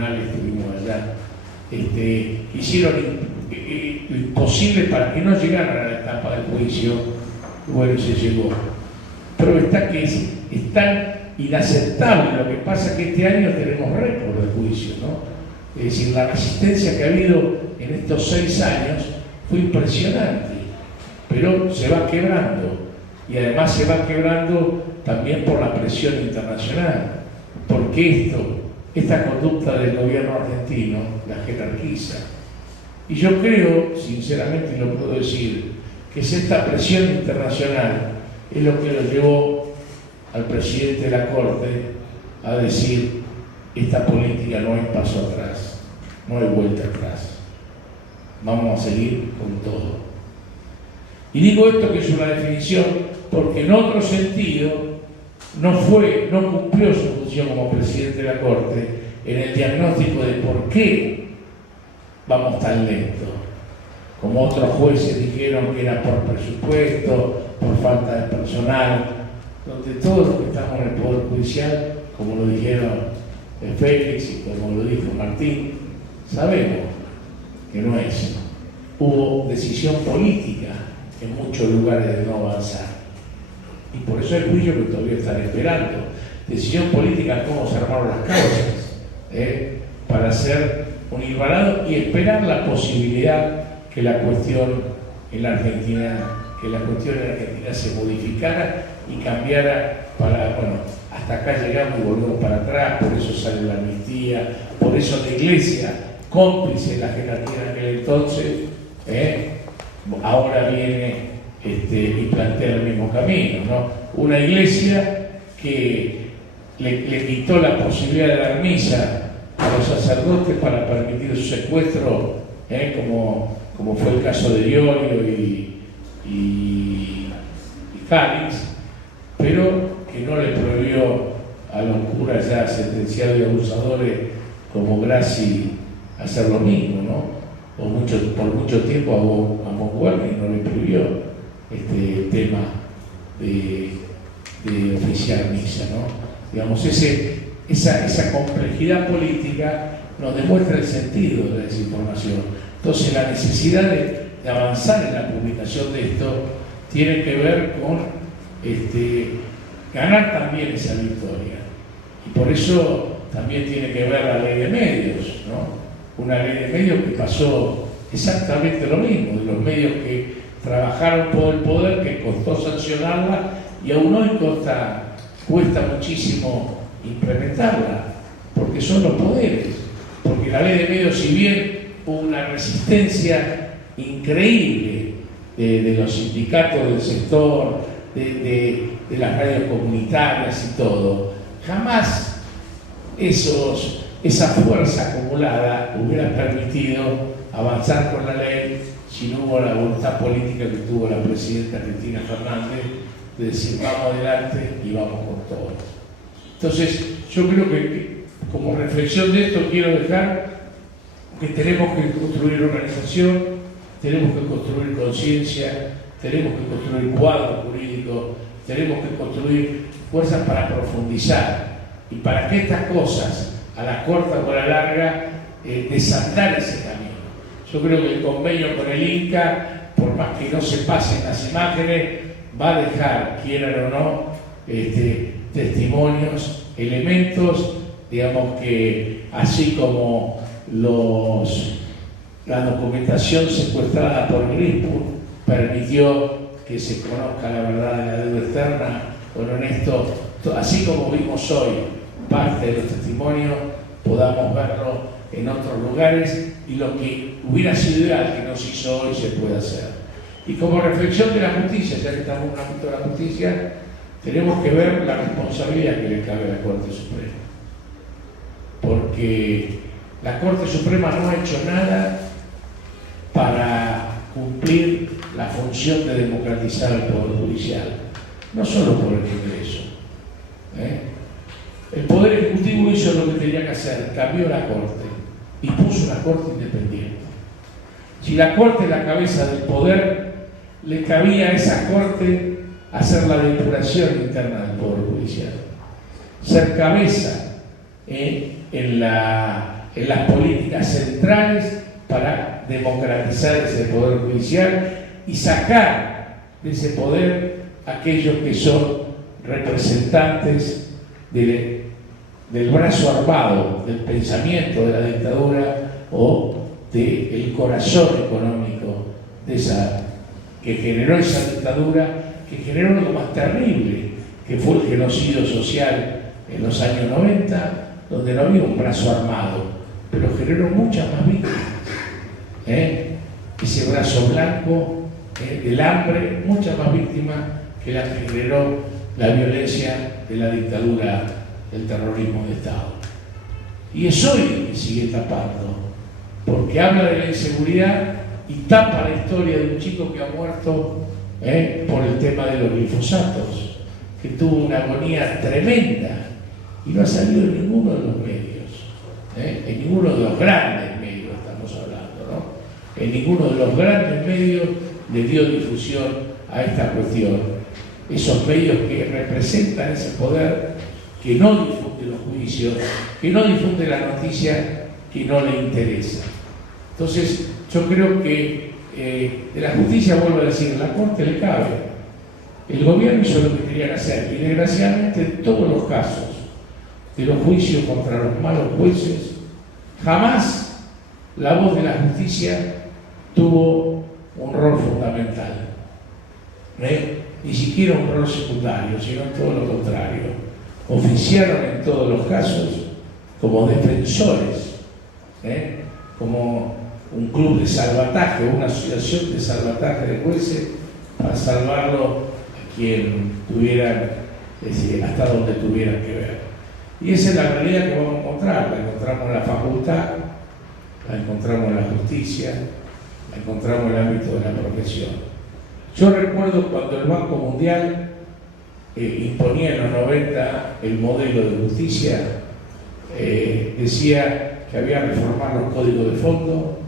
tribunal, estuvimos allá, hicieron lo imposible para que no llegaran a la etapa del juicio. Bueno, se llegó. Pero está que es tan inaceptable. Lo que pasa es que este año tenemos récord de juicio, ¿no? Es decir, la resistencia que ha habido en estos 6 años fue impresionante, pero se va quebrando. Y además se va quebrando también por la presión internacional, porque esta conducta del gobierno argentino la jerarquiza. Y yo creo, sinceramente, y lo puedo decir, que es esta presión internacional es lo que lo llevó al presidente de la Corte a decir: esta política no hay paso atrás, no hay vuelta atrás, vamos a seguir con todo. Y digo esto, que es una definición, porque en otro sentido no cumplió su función como presidente de la Corte en el diagnóstico de por qué vamos tan lento. Como otros jueces dijeron que era por presupuesto, por falta de personal, donde todos los que estamos en el Poder Judicial, como lo dijeron Félix y como lo dijo Martín, sabemos que no es. Hubo decisión política en muchos lugares de no avanzar. Y por eso el juicio que todavía están esperando. Decisión política, cómo se armaron las causas, para hacer un hilvanado y esperar la posibilidad que la cuestión en la Argentina se modificara y cambiara para, bueno, hasta acá llegamos y volvemos para atrás, por eso sale la amnistía, por eso la Iglesia, cómplice de la jerarquía en aquel entonces, ahora viene y plantea el mismo camino, ¿no? Una Iglesia que le quitó la posibilidad de dar misa a los sacerdotes para permitir su secuestro, como fue el caso de Iorio y Calix, pero que no le prohibió a los curas ya sentenciados y abusadores como Grassi hacer lo mismo, ¿no? Por mucho tiempo a Monguerni no le prohibió el tema de oficiar misa, ¿no? Digamos, esa complejidad política nos demuestra el sentido de la desinformación. Entonces, la necesidad de avanzar en la publicación de esto tiene que ver con ganar también esa victoria. Y por eso también tiene que ver la ley de medios, ¿no? Una ley de medios que pasó exactamente lo mismo, de los medios que trabajaron por el poder, que costó sancionarla y aún hoy cuesta muchísimo implementarla, porque son los poderes. Porque la ley de medios, si bien hubo una resistencia increíble de los sindicatos del sector, de las radios comunitarias y todo, jamás esa fuerza acumulada hubiera permitido avanzar con la ley si no hubo la voluntad política que tuvo la presidenta Cristina Fernández de decir: vamos adelante y vamos con todo. Entonces, yo creo que como reflexión de esto quiero dejar que tenemos que construir organización, tenemos que construir conciencia, tenemos que construir cuadro jurídico, tenemos que construir fuerzas para profundizar y para que estas cosas, a la corta o a la larga, desandar ese camino. Yo creo que el convenio con el Inca, por más que no se pasen las imágenes, va a dejar, quieran o no, testimonios, elementos, digamos, que así como la documentación secuestrada por Greenwood permitió que se conozca la verdad de la deuda externa, bueno, en esto, así como vimos hoy parte de los testimonios, podamos verlo en otros lugares y lo que hubiera sido ideal que no se hizo hoy se puede hacer. Y como reflexión de la justicia, ya que estamos en un ámbito de la justicia, tenemos que ver la responsabilidad que le cabe a la Corte Suprema. Porque la Corte Suprema no ha hecho nada para cumplir la función de democratizar el Poder Judicial, no solo por el Congreso. El Poder Ejecutivo hizo lo que tenía que hacer, cambió la Corte y puso una Corte independiente. Si la Corte es la cabeza del Poder, le cabía a esa Corte hacer la depuración interna del Poder Judicial, ser cabeza en la en las políticas centrales para democratizar ese poder judicial y sacar de ese poder aquellos que son representantes del brazo armado, del pensamiento de la dictadura o del corazón económico de que generó esa dictadura, que generó lo más terrible, que fue el genocidio social en los años 90, donde no había un brazo armado, pero generó muchas más víctimas. Ese brazo blanco del hambre, muchas más víctimas que la que generó la violencia de la dictadura del terrorismo de Estado. Y es hoy que sigue tapando, porque habla de la inseguridad y tapa la historia de un chico que ha muerto por el tema de los glifosatos, que tuvo una agonía tremenda y no ha salido en ninguno de los medios, en ninguno de los grandes medios estamos hablando, ¿no? En ninguno de los grandes medios le dio difusión a esta cuestión. Esos medios que representan ese poder, que no difunde los juicios, que no difunde la noticia que no le interesa. Entonces, yo creo que de la justicia, vuelvo a decir, la Corte le cabe. El gobierno hizo lo que querían hacer y desgraciadamente en todos los casos de los juicios contra los malos jueces, jamás la voz de la justicia tuvo un rol fundamental. Ni siquiera un rol secundario, sino todo lo contrario. Oficiaron en todos los casos como defensores, como un club de salvataje, una asociación de salvataje de jueces para salvarlo a quien tuvieran, hasta donde tuvieran que ver. Y esa es la realidad que vamos a encontrar. La encontramos en la facultad, la encontramos en la justicia, la encontramos en el ámbito de la profesión. Yo recuerdo cuando el Banco Mundial imponía en los 90 el modelo de justicia, decía que había que reformar los códigos de fondo,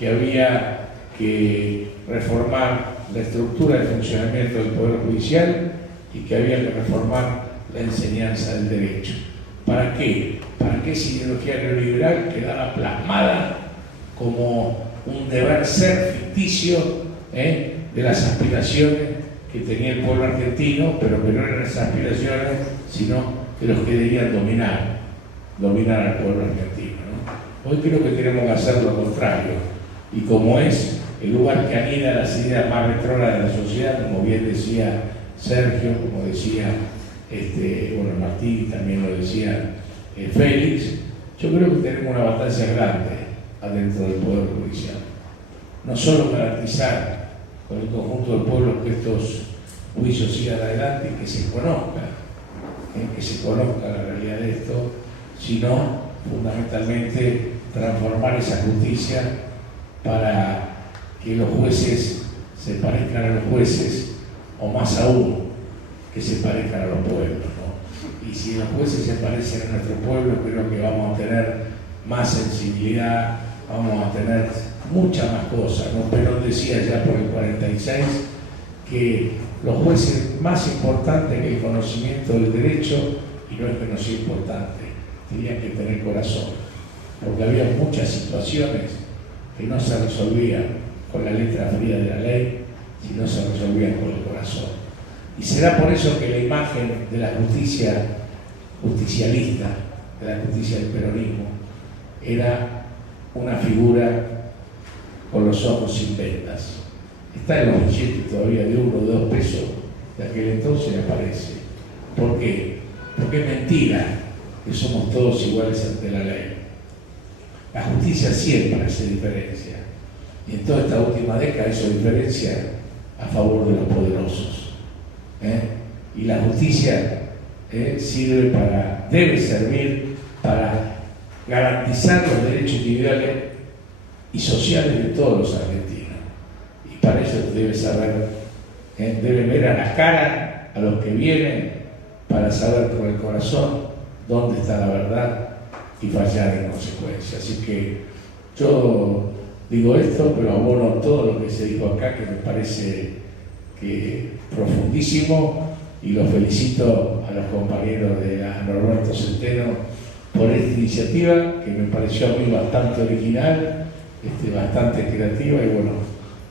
que había que reformar la estructura de funcionamiento del Poder Judicial y que había que reformar la enseñanza del derecho. ¿Para qué? Para que esa ideología neoliberal quedara plasmada como un deber ser ficticio de las aspiraciones que tenía el pueblo argentino, pero que no eran esas aspiraciones, sino de los que debían dominar al pueblo argentino, ¿no? Hoy creo que tenemos que hacer lo contrario, y como es el lugar que anida las ideas más retrógradas de la sociedad, como bien decía Sergio, como decía Martín, también lo decía Félix, yo creo que tenemos una batalla grande adentro del Poder Judicial. No solo garantizar con el conjunto del pueblo que estos juicios sigan adelante y que se conozca la realidad de esto, sino fundamentalmente transformar esa justicia para que los jueces se parezcan a los jueces, o más aún, que se parezcan a los pueblos, ¿no? Y si los jueces se parecen a nuestro pueblo, creo que vamos a tener más sensibilidad, vamos a tener muchas más cosas, ¿no? Perón decía ya por el 46 que los jueces más importantes que el conocimiento del derecho, y no es que no sea importante, tenían que tener corazón, porque había muchas situaciones que no se resolvían con la letra fría de la ley, sino se resolvían con el corazón. Y será por eso que la imagen de la justicia justicialista, de la justicia del peronismo, era una figura con los ojos sin vendas. Está en los billetes todavía de 1 o 2 pesos de aquel entonces aparece. ¿Por qué? Porque es mentira que somos todos iguales ante la ley. La justicia siempre hace diferencia. Y en toda esta última década hizo diferencia a favor de los poderosos. Y la justicia debe servir para garantizar los derechos individuales y sociales de todos los argentinos. Y para eso debe saber, debe ver a la cara a los que vienen para saber con el corazón dónde está la verdad y fallar en consecuencia. Así que yo digo esto, pero abono todo lo que se dijo acá, que me parece que profundísimo, y los felicito a los compañeros de Norberto Centeno por esta iniciativa que me pareció a mí bastante original, bastante creativa y bueno,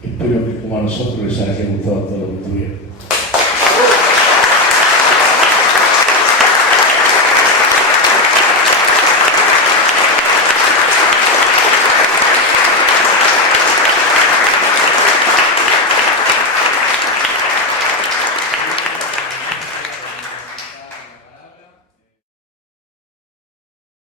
espero que como a nosotros les haya gustado todo lo que tuvieron.